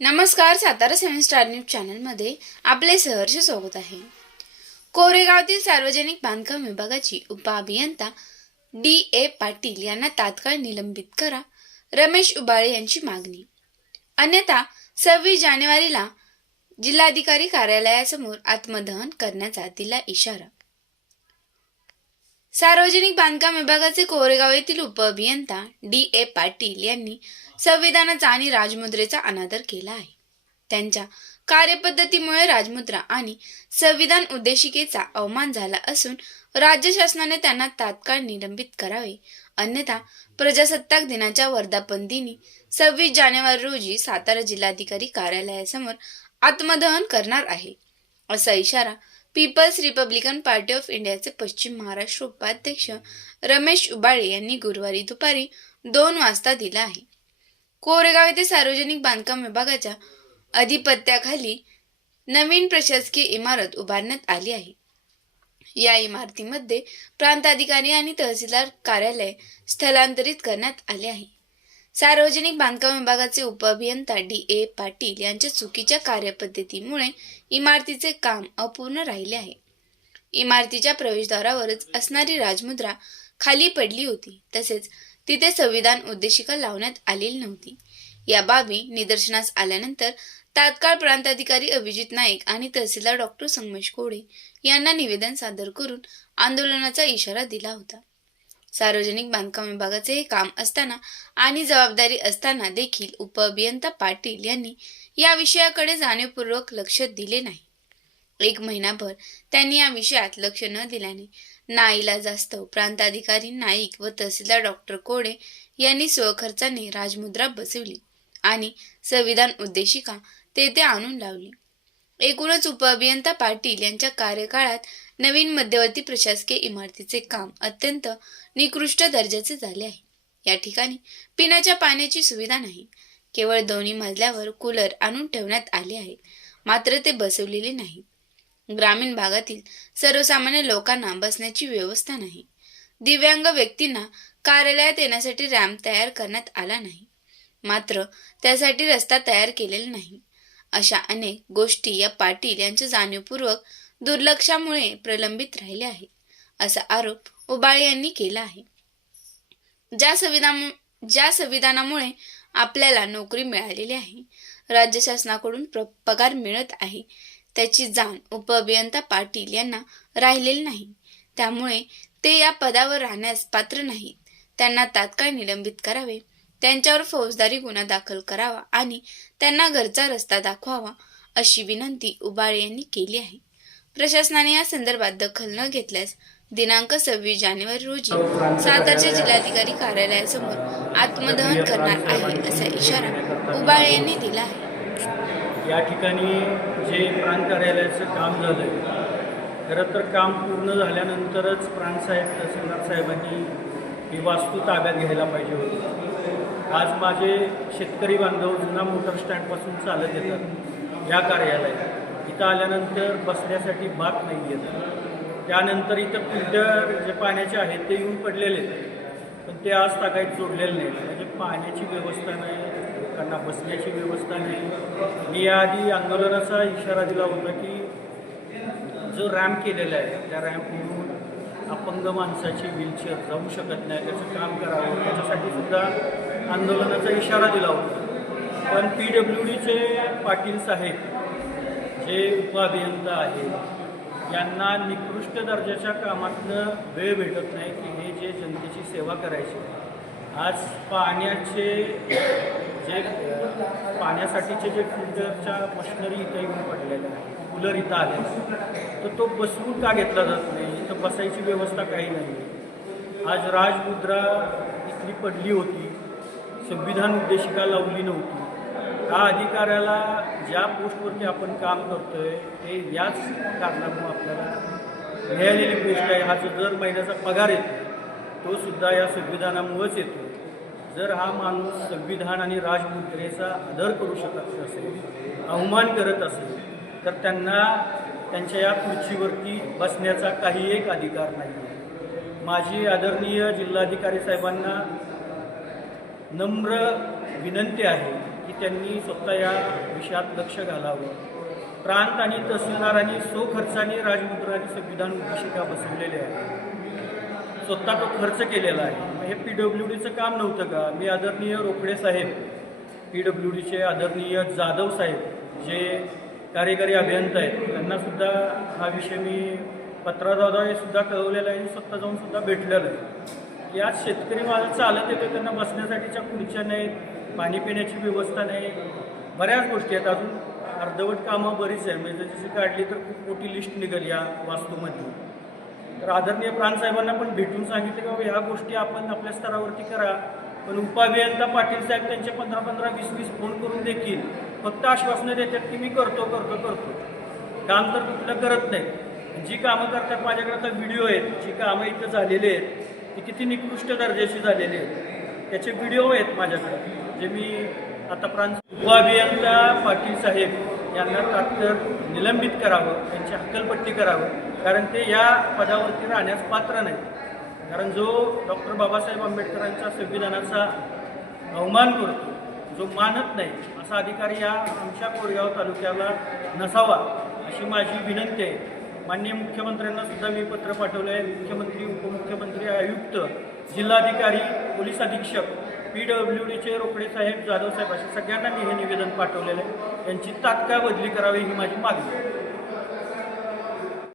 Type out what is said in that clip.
नमस्कार Satara seven star news चॅनलमध्ये आपले सहर्ष स्वागत आहे. कोरेगावातील सार्वजनिक बांधकाम विभागाची उपअभियंता डी. ए. पाटील यांना तात्काळ निलंबित करा रमेश उबाळे यांची मागणी. अन्यथा सव्वीस जानेवारीला जिल्हाधिकारी कार्यालयासमोर आत्मदहन करण्याचा दिला इशारा. सार्वजनिक बांधकाम विभागाचे कोरेगाव येथील उपअभियंता डी. ए. पाटील यांनी संविधानाचा आणि राजमुद्रेचा अनादर केला आहे. त्यांच्या कार्यपद्धतीमुळे राजमुद्रा आणि संविधान उद्देशिकेचा अवमान झाला असून राज्य शासनाने त्यांना तात्काळ निलंबित करावे. अन्यथा प्रजासत्ताक दिनाच्या वर्धापन दिनी सव्वीस जानेवारी रोजी सातारा जिल्हाधिकारी कार्यालयासमोर आत्मदहन करणार आहे. असा इशारा पीपल्स रिपब्लिकन पार्टी ऑफ इंडियाचे पश्चिम महाराष्ट्र उपाध्यक्ष रमेश उबाळे यांनी गुरुवारी दुपारी दोन वाजता दिला आहे. कोरेगाव येथे सार्वजनिक बांधकाम विभागाच्या अधिपत्याखाली नवीन प्रशासकीय इमारत उभारण्यात आली आहे. या इमारतीमध्ये प्रांताधिकारी आणि तहसीलदार कार्यालय स्थलांतरित करण्यात आले आहे. सार्वजनिक बांधकाम विभागाचे उपअभियंता डी ए पाटील यांच्या चुकीच्या कार्यपद्धतीमुळे इमारतीचे काम अपूर्ण राहिले आहे. इमारतीच्या प्रवेशद्वारावरच असणारी राजमुद्रा खाली पडली होती तसेच तिथे संविधान उद्देशिका लावण्यात आलेली नव्हती. या बाबी निदर्शनास आल्यानंतर तात्काळ प्रांताधिकारी अभिजित नाईक आणि तहसीलदार डॉक्टर संगमेश कोडे यांना निवेदन सादर करून आंदोलनाचा इशारा दिला होता. सार्वजनिक बांधकाम विभागाचे हे काम असताना आणि जबाबदारी असताना देखील उपअभियंता पाटील यांनी या विषयाकडे जाणीवपूर्वक लक्ष दिले नाही. एक महिनाभर त्यांनी या विषयात लक्ष न दिल्याने नाईला जास्त. प्रांताधिकारी नाईक व तहसीलदार डॉक्टर कोडे यांनी स्वखर्चाने राजमुद्रा बसवली आणि संविधान उद्देशिका तेथे आणून लावली. एकूणच उपअभियंता पाटील यांच्या कार्यकाळात नवीन मध्यवर्ती प्रशासकीय इमारतीचे काम अत्यंत निकृष्ट दर्जाचे झाले आहे. या ठिकाणी पिण्याच्या पाण्याची सुविधा नाही. केवळ दोन्ही मजल्यावर कूलर आणून ठेवण्यात आले आहेत मात्र ते बसवलेले नाहीत. ग्रामीण भागातील सर्वसामान्य लोकांना बसण्याची व्यवस्था नाही. दिव्यांग व्यक्तींना कार्यालयात येण्यासाठी रॅम्प तयार करण्यात आला नाही. मात्र त्यासाठी रस्ता तयार केलेला नाही. अशा अनेक गोष्टी या पाटील यांच्या जाणीवपूर्वक दुर्लक्षामुळे प्रलंबित राहिले आहेत असा आरोप उबाळे यांनी केला आहे. ज्या संविधान ज्या संविधानामुळे आपल्याला नोकरी मिळालेली आहे राज्य शासनाकडून पगार मिळत आहे त्याची जाण उपअभियंता पाटील यांना राहिलेली नाही. त्यामुळे ते या पदावर राहण्यास पात्र नाहीत. त्यांना तात्काळ निलंबित करावे त्यांच्यावर फौजदारी गुन्हा दाखल करावा आणि त्यांना घरचा रस्ता दाखवावा अशी विनंती उबाळे यांनी केली आहे. प्रशासनाने या संदर्भात दखल न घेतल्यास दिनांक सव्वीस जानेवारी रोजी सातारच्या जिल्हाधिकारी कार्यालयासमोर आत्मदहन करणार आहे असा इशारा उबाळे यांनी दिला आहे. या ठिकाणी जे प्रांत कार्यालयाचं काम झालं आहे खरं तर काम पूर्ण झाल्यानंतरच प्रांतसाहेब तहसीलदार साहेबांनी ही वास्तू ताब्यात घ्यायला पाहिजे होती. आज माझे शेतकरी बांधव जुना मोटर स्टँडपासून चालत येतात या कार्यालयात. इथं आल्यानंतर बसण्यासाठी बात नाही येत. त्यानंतर इथं फिल्टर जे पाण्याचे आहेत ते येऊन पडलेले आहेत. पण ते आज तागायत जोडलेले नाहीत. म्हणजे पाण्याची व्यवस्था नाही त्यांना बसण्याची व्यवस्था नाही. मी याआधी आंदोलनाचा इशारा दिला होता की जो रॅम्प केलेला आहे त्या रॅम्पवरून अपंग माणसाची व्हीलचेअर जाऊ शकत नाही त्याचं काम करावं त्याच्यासाठी सुद्धा आंदोलनाचा इशारा दिला होता. पण पी डब्ल्यू डीचे पाटील साहेब जे उपअभियंता आहेत यांना निकृष्ट दर्जाच्या कामातनं वेळ भेटत नाही की हे जे जनतेची सेवा करायची आज पाण्याचे जे पाण्यासाठीचे जे फिल्टरच्या मशिनरी इथं येऊन पडलेल्या आहेत कूलर इथं आले तर तो बसवून का घेतला जात नाही? इथं बसायची व्यवस्था काही नाही. आज राजमुद्रा इथली पडली होती संविधान उद्देशिका लावली नव्हती. त्या अधिकाऱ्याला ज्या पोस्टवरती आपण काम करतोय ते याच कारणामुळे आपल्याला मिळालेली पोस्ट आहे. हा जो दर महिन्याचा पगार येतो तो सुद्धा या संविधानामुळेच येतो जर हा माणूस संविधान आणि राजमुद्रेचा आदर करू शकत असेल अवमान करत असेल तर त्यांना त्यांच्या या खुर्चीवरती बसण्याचा काही एक अधिकार नाही माझी आदरणीय जिल्हाधिकारी साहेबांना नम्र विनंती आहे की त्यांनी स्वतः या विषयात लक्ष घालावं. प्रांत आणि तहसीलदारांनी सो खर्चाने राजमुद्रा आणि संविधान उद्देशिका बसवलेल्या आहेत स्वतः तो खर्च केलेला आहे. हे पी डब्ल्यू डीचं काम नव्हतं का? मी आदरणीय रोकडे साहेब पी डब्ल्यू डीचे आदरणीय जाधव साहेब जे कार्यकारी अभियंता आहेत त्यांनासुद्धा हा विषय मी पत्राद्वारे सुद्धा कळवलेला आहे आणि स्वतः जाऊन सुद्धा भेटलेलं आहे. की आज शेतकरी माझा चालत येतो त्यांना बसण्यासाठीच्या खुर्च्या नाहीत पाणी पिण्याची व्यवस्था नाही. बऱ्याच गोष्टी आहेत. अजून अर्धवट कामं बरीच आहे म्हणजे जशी काढली तर खूप मोठी लिस्ट निघाली या वास्तूमध्ये. तर आदरणीय प्राणसाहेबांना पण भेटून सांगितलं की बाबा ह्या गोष्टी आपण आपल्या स्तरावरती करा. पण उपाभियंता पाटील साहेब त्यांचे पंधरा पंधरा वीस वीस फोन करून देखील फक्त आश्वासनं देतात की मी करतो करतो करतो. काम तर कुठलं करत नाही. जी कामं करतात माझ्याकडे आता व्हिडिओ आहेत. जी कामं इथं झालेली आहेत ती किती निकृष्ट दर्जाची झालेली आहेत. त्याचे व्हिडिओ आहेत माझ्याकडे. जे मी आता प्रांत उपअभियंता पाटील साहेब यांना तात्तर निलंबित करावं त्यांची हक्कलपट्टी करावं कारण ते या पदावरती राहण्यास पात्र नाही कारण जो डॉक्टर बाबासाहेब आंबेडकरांच्या संविधानाचा अवमान करतो जो मानत नाही असा अधिकारी या आमच्या कोरेगाव तालुक्याला नसावा अशी माझी विनंती आहे. माननीय मुख्यमंत्र्यांना सुद्धा मी पत्र पाठवलं आहे मुख्यमंत्री उपमुख्यमंत्री आयुक्त जिल्हाधिकारी पोलीस अधीक्षक पी डब्ल्यू डीचे रोकडे साहेब जाधव साहेब अशा सगळ्यांना मी हे निवेदन पाठवलेलं आहे. यांची तात्काळ बदली करावी ही माझी मागणी आहे.